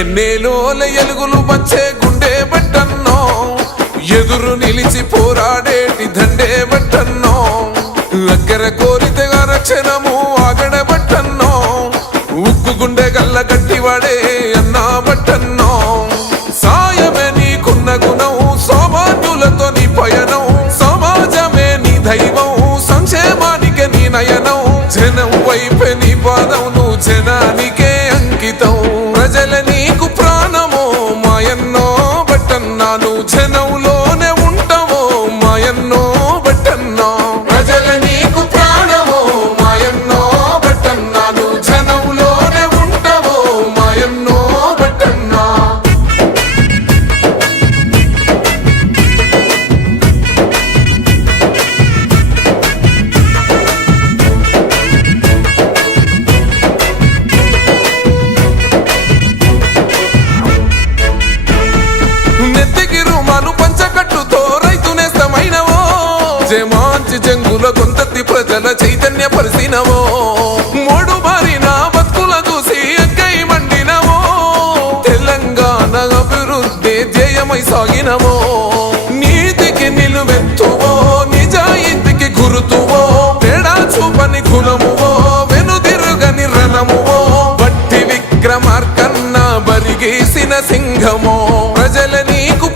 ఎన్నేలోల ఎలుగులు వచ్చే గుండె బట్టన్నో? ఎదురు నిలిచి పోరాడేటి దండే బట్టన్నో? దగ్గర కోరితగా రక్షణము ఆగడ గుండె గల్ల గట్టివాడే అన్నా బట్టన్నో. సాయమే నీకున్న గుణం సౌమాన్యులతో నీ పయనం. సమాజమే నీ దైవం సంక్షేమానికి నీ నయనం. జనం వైపే నీ పాదం నువ్వు జనానికే అంకితం. జమాంచి జంగుల ప్రజల చైతన్య పరిసినవో మూడు మారిన బతుకుల చూసి ఎక్కై మండినవో తెలంగాణ అభివృద్ధి జయమై సాగినవో నీతికి నిలువెత్తువో నిజాయితీకి గురుతువో. తేడా చూపని కులమువో వెనుదిరుగని రణమువో. బట్టి విక్రమార్కన్న బరిగేసిన సింహమో. ప్రజల నీకు